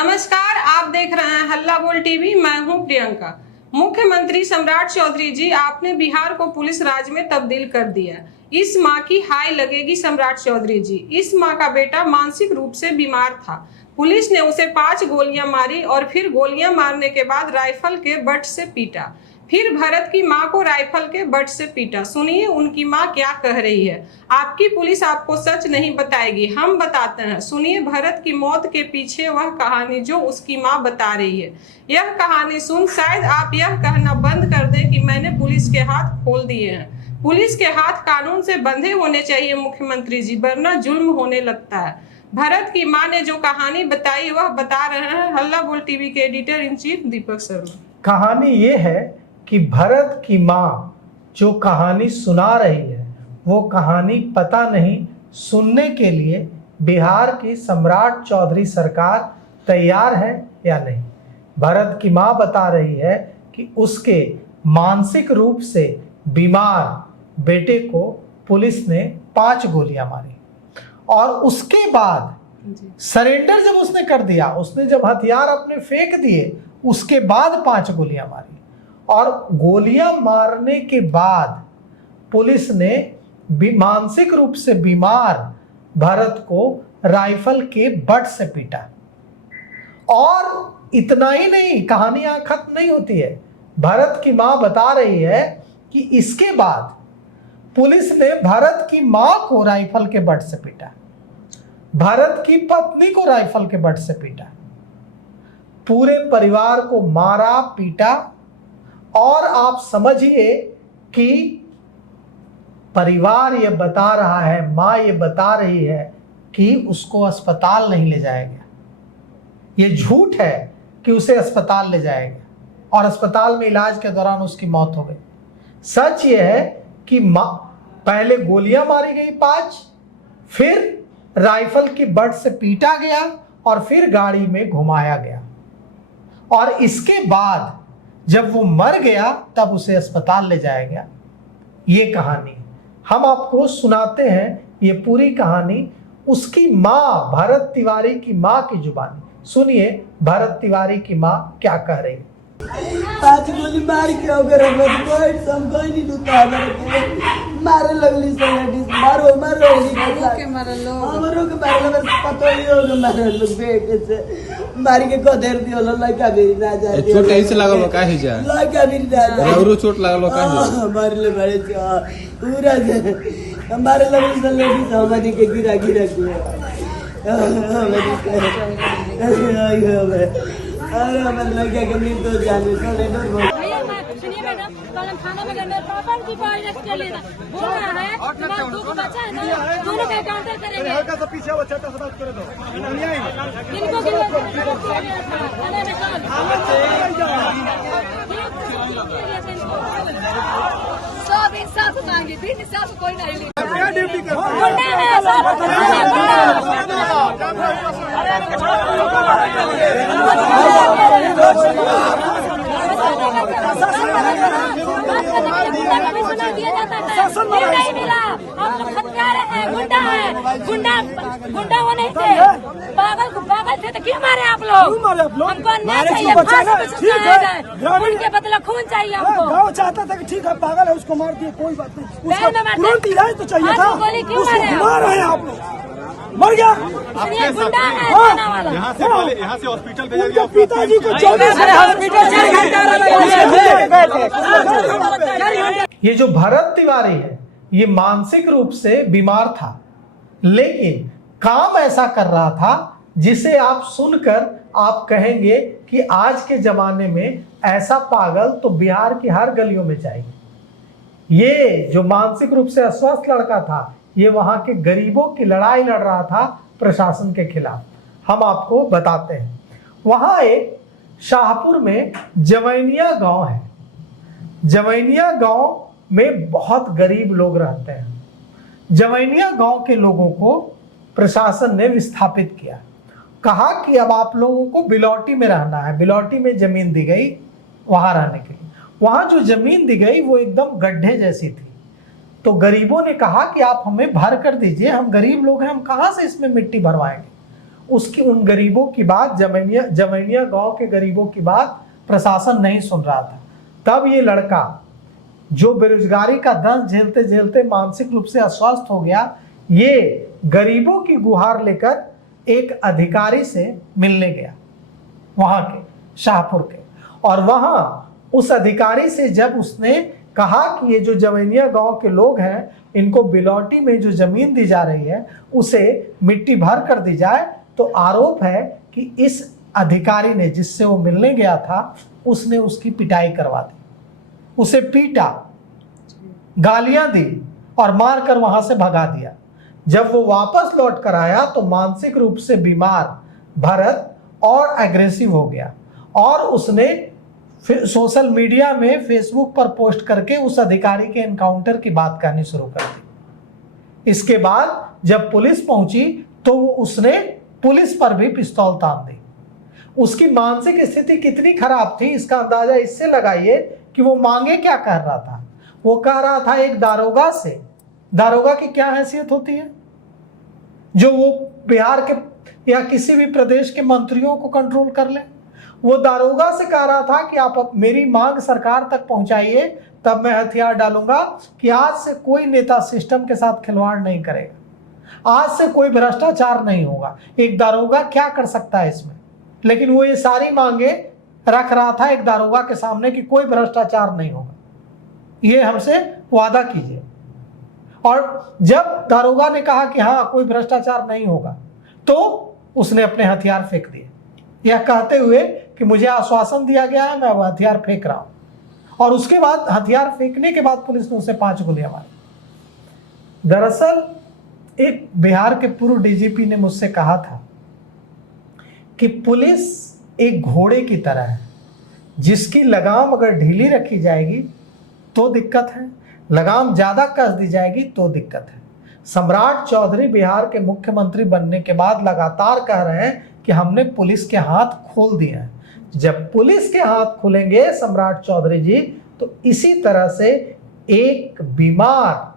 नमस्कार, आप देख रहे हैं हल्ला बोल टीवी। मैं हूं प्रियंका। मुख्यमंत्री सम्राट चौधरी जी, आपने बिहार को पुलिस राज में तब्दील कर दिया। इस माँ की हाय लगेगी सम्राट चौधरी जी। इस माँ का बेटा मानसिक रूप से बीमार था। पुलिस ने उसे 5 गोलियां मारी और फिर गोलियां मारने के बाद राइफल के बट से पीटा। फिर भरत की मां को राइफल के बट से पीटा। सुनिए उनकी मां क्या कह रही है। आपकी पुलिस आपको सच नहीं बताएगी, हम बताते हैं। सुनिए भरत की मौत के पीछे वह कहानी जो उसकी मां बता रही है। यह कहानी सुन शायद आप यह कहना बंद कर दें कि मैंने पुलिस के हाथ खोल दिए हैं। पुलिस के हाथ कानून से बंधे होने चाहिए मुख्यमंत्री जी, वरना जुल्म होने लगता है। भरत की मां ने जो कहानी बताई वह बता रहे हैं हल्ला बोल टीवी के editor in chief Deepak Sharma. कहानी ये है कि भरत की माँ जो कहानी सुना रही है वो कहानी पता नहीं सुनने के लिए बिहार की सम्राट चौधरी सरकार तैयार है या नहीं। भरत की माँ बता रही है कि उसके मानसिक रूप से बीमार बेटे को पुलिस ने 5 गोलियां मारी और उसके बाद सरेंडर जब उसने कर दिया, उसने जब हथियार अपने फेंक दिए, उसके बाद 5 गोलियां मारी। और गोलियां मारने के बाद पुलिस ने मानसिक रूप से बीमार भरत को राइफल के बट से पीटा। और इतना ही नहीं, कहानी यहां खत्म नहीं होती है। भरत की मां बता रही है कि इसके बाद पुलिस ने भरत की मां को राइफल के बट से पीटा, भरत की पत्नी को राइफल के बट से पीटा, पूरे परिवार को मारा पीटा। और आप समझिए कि परिवार ये बता रहा है, मां ये बता रही है कि उसको अस्पताल नहीं ले जाया गया। ये झूठ है कि उसे अस्पताल ले जाया गया और अस्पताल में इलाज के दौरान उसकी मौत हो गई। सच ये है कि पहले गोलियां मारी गई 5, फिर राइफल की बट से पीटा गया और फिर गाड़ी में घुमाया गया। और इसके बाद जब वो मर गया तब उसे अस्पताल ले जाया गया। ये कहानी हम आपको सुनाते हैं। ये पूरी कहानी उसकी माँ भरत तिवारी की माँ की जुबानी। सुनिए भरत तिवारी की माँ क्या कह रही है। 5 गोली मार के अगर कोई समझ नहीं लुटा मारे लगली सलेडी मारो के मारलो हमरो के मारलो पतो ही हो मारलो बेटे से मारी के को देर दियो लड़का भी ना जा चोट ऐसे लागल का ही जा लड़का भी ना जा औरो चोट लागल का ही मारले बड़े पूरा हमारे लगली सलेडी हमारी के गिरा अरे हमारे लड़का के नींद तो जाने सुनिए मैडम, कल हम थाना में गए, मेरे पापा की बात रख के लिए बोल रहा है तुम्हारा 2 बच्चा है ना, दोनों का काउंटर करेंगे। हल्का सा पीछे बच्चा का बात करे दो इनको थाने में सब इंसाफ मांगे, फिर इंसाफ कोई नहीं दिया जाता है, नहीं मिला। हम लोग हत्यारे हैं, गुंडा वो नहीं थे, पागल थे तो क्यों मारे आप लोग? हमको अन्याय चाहिए, उनके बदला खून चाहिए हमको। गाँव चाहता था कि ठीक है पागल है उसको मार दिए, कोई बात नहीं, तुरंत इलाज तो चाहिए था। गोली क्यों मारे? मार रहे हैं आप लोग, मर गया। गुंडा है थाना वाला। यहाँ से हॉस्पिटल भेजा गया। पिताजी को 24 ये जो भरत तिवारी है ये मानसिक रूप से बीमार था, लेकिन काम ऐसा कर रहा था जिसे आप सुनकर आप कहेंगे कि आज के जमाने में ऐसा पागल तो बिहार की हर गलियों में चाहिए। ये जो मानसिक रूप से अस्वस्थ लड़का था ये वहां के गरीबों की लड़ाई लड़ रहा था प्रशासन के खिलाफ। हम आपको बताते हैं, वहां एक शाहपुर में जवैनिया गांव है। जवैनिया गांव में बहुत गरीब लोग रहते हैं। जवैनिया गांव के लोगों को प्रशासन ने विस्थापित किया, कहा कि अब आप लोगों को बिलौटी में रहना है। बिलौटी में जमीन दी गई वहां रहने के लिए। वहां जो जमीन दी गई वो एकदम गड्ढे जैसी थी। तो गरीबों ने कहा कि आप हमें भर कर दीजिए, हम गरीब लोग हैं, हम कहाँ से इसमें मिट्टी भरवाएंगे। उसकी उन गरीबों की बात, जमैनिया गांव के गरीबों की बात प्रशासन नहीं सुन रहा था। तब ये लड़का जो बेरोजगारी का दंश झेलते झेलते मानसिक रूप से अस्वस्थ हो गया, ये गरीबों की गुहार लेकर एक अधिकारी से मिलने गया, वहां के शाहपुर के। और वहां उस अधिकारी से जब उसने कहा कि ये जो जमैनिया गांव के लोग हैं, इनको बिलौटी में जो जमीन दी जा रही है उसे मिट्टी भर कर दी जाए, तो आरोप है कि इस अधिकारी ने, जिससे वो मिलने गया था, उसने उसकी पिटाई करवा दी, उसे पीटा, गालियां दी और मारकर वहां से भगा दिया। जब वो वापस लौट कर आया तो मानसिक रूप से बीमार भरत और एग्रेसिव हो गया और उसने सोशल मीडिया में, फेसबुक पर पोस्ट करके उस अधिकारी के एनकाउंटर की बात कहनी शुरू कर दी। इसके बाद जब पुलिस पहुंची तो उसने पुलिस पर भी पिस्तौल तान दी। उसकी मानसिक स्थिति कितनी खराब थी इसका अंदाजा इससे लगाइए कि वो मांगे क्या कह रहा था। वो कह रहा था एक दारोगा से, दारोगा की क्या हैसियत होती है जो वो बिहार के या किसी भी प्रदेश के मंत्रियों को कंट्रोल कर ले। वो दारोगा से कह रहा था कि आप मेरी मांग सरकार तक पहुंचाइए, तब मैं हथियार डालूंगा कि आज से कोई नेता सिस्टम के साथ खिलवाड़ नहीं करेगा, आज से कोई भ्रष्टाचार नहीं होगा। एक दारोगा क्या कर सकता है इसमें? लेकिन वो ये सारी मांगे रख रहा था एक दारोगा के सामने कि कोई भ्रष्टाचार नहीं होगा, ये हमसे वादा कीजिए। और जब दारोगा ने कहा कि हाँ कोई भ्रष्टाचार नहीं होगा, तो उसने अपने हथियार फेंक दिए, यह कहते हुए कि मुझे आश्वासन दिया गया है, मैं वो हथियार फेंक रहा हूं। और उसके बाद हथियार फेंकने के बाद पुलिस ने उसे 5 गोलियां मारी। दरअसल एक बिहार के पूर्व डीजीपी ने मुझसे कहा था कि पुलिस एक घोड़े की तरह है, जिसकी लगाम अगर ढीली रखी जाएगी तो दिक्कत है, लगाम ज्यादा कस दी जाएगी तो दिक्कत है। सम्राट चौधरी बिहार के मुख्यमंत्री बनने के बाद लगातार कह रहे हैं कि हमने पुलिस के हाथ खोल दिए हैं। जब पुलिस के हाथ खुलेंगे सम्राट चौधरी जी, तो इसी तरह से एक बीमार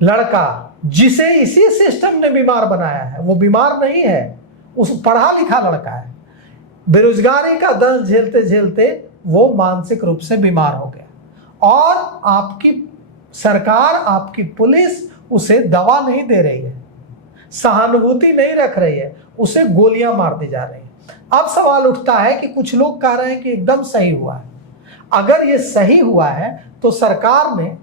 लड़का, जिसे इसी सिस्टम ने बीमार बनाया है, वो बीमार नहीं है, उस पढ़ा लिखा लड़का है, बेरोजगारी का दंश झेलते झेलते वो मानसिक रूप से बीमार हो गया। और आपकी सरकार, आपकी पुलिस उसे दवा नहीं दे रही है, सहानुभूति नहीं रख रही है, उसे गोलियां मार दी जा रही है। अब सवाल उठता है कि कुछ लोग कह रहे हैं कि एकदम सही हुआ है। अगर ये सही हुआ है तो सरकार ने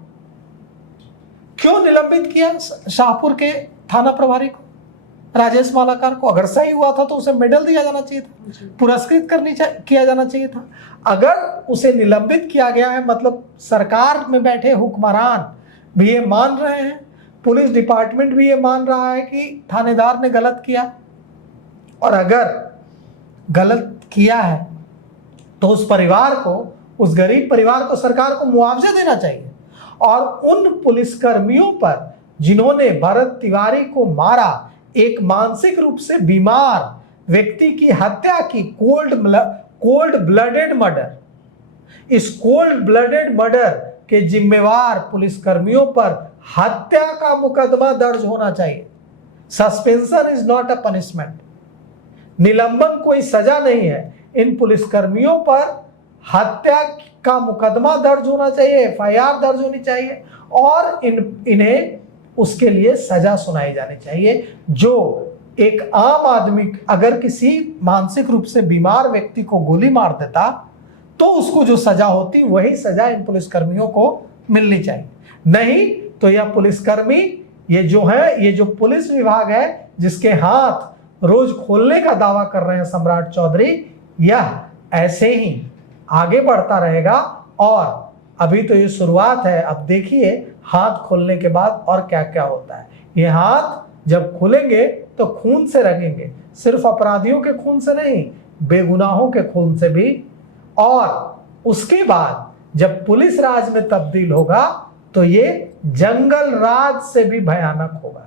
क्यों निलंबित किया शाहपुर के थाना प्रभारी को, राजेश मालाकार को? अगर सही हुआ था तो उसे मेडल दिया जाना चाहिए था, पुरस्कृत किया जाना चाहिए था। अगर उसे निलंबित किया गया है, मतलब सरकार में बैठे हुक्मरान भी ये मान रहे हैं, पुलिस डिपार्टमेंट भी ये मान रहा है कि थानेदार ने गलत किया, और अगर गलत किया है तो उस परिवार को, उस गरीब परिवार को सरकार को मुआवजा देना चाहिए। और उन पुलिसकर्मियों पर जिन्होंने भरत तिवारी को मारा, एक मानसिक रूप से बीमार व्यक्ति की हत्या की, कोल्ड ब्लडेड मर्डर, इस कोल्ड ब्लडेड मर्डर के जिम्मेवार पुलिसकर्मियों पर हत्या का मुकदमा दर्ज होना चाहिए। Suspension is not a punishment, निलंबन कोई सजा नहीं है। इन पुलिसकर्मियों पर हत्या का मुकदमा दर्ज होना चाहिए, FIR दर्ज होनी चाहिए, और इन्हें उसके लिए सजा सुनाई जानी चाहिए। जो एक आम आदमी अगर किसी मानसिक रूप से बीमार व्यक्ति को गोली मार देता तो उसको जो सजा होती, वही सजा इन पुलिसकर्मियों को मिलनी चाहिए। नहीं तो यह पुलिसकर्मी, ये जो है, ये जो पुलिस विभाग है जिसके हाथ रोज खोलने का दावा कर रहे हैं सम्राट चौधरी, यह ऐसे ही आगे बढ़ता रहेगा। और अभी तो ये शुरुआत है, अब देखिए हाथ खोलने के बाद और क्या क्या होता है। ये हाथ जब खुलेंगे तो खून से रंगेंगे, सिर्फ अपराधियों के खून से नहीं, बेगुनाहों के खून से भी। और उसके बाद जब पुलिस राज में तब्दील होगा तो ये जंगल राज से भी भयानक होगा।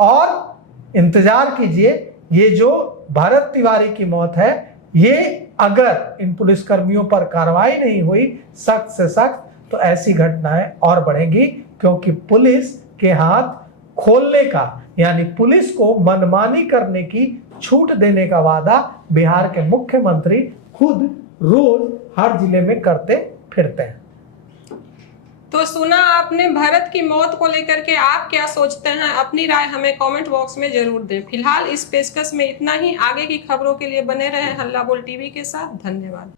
और इंतजार कीजिए, ये जो भरत तिवारी की मौत है, ये अगर इन पुलिसकर्मियों पर कार्रवाई नहीं हुई सख्त से सख्त, तो ऐसी घटनाएं और बढ़ेंगी, क्योंकि पुलिस के हाथ खोलने का यानी पुलिस को मनमानी करने की छूट देने का वादा बिहार के मुख्यमंत्री खुद रोज हर जिले में करते फिरते हैं। तो सुना आपने भरत की मौत को लेकर के आप क्या सोचते हैं? अपनी राय हमें कमेंट बॉक्स में जरूर दें। फिलहाल इस पेशकश में इतना ही। आगे की खबरों के लिए बने रहे हल्ला बोल टीवी के साथ। धन्यवाद।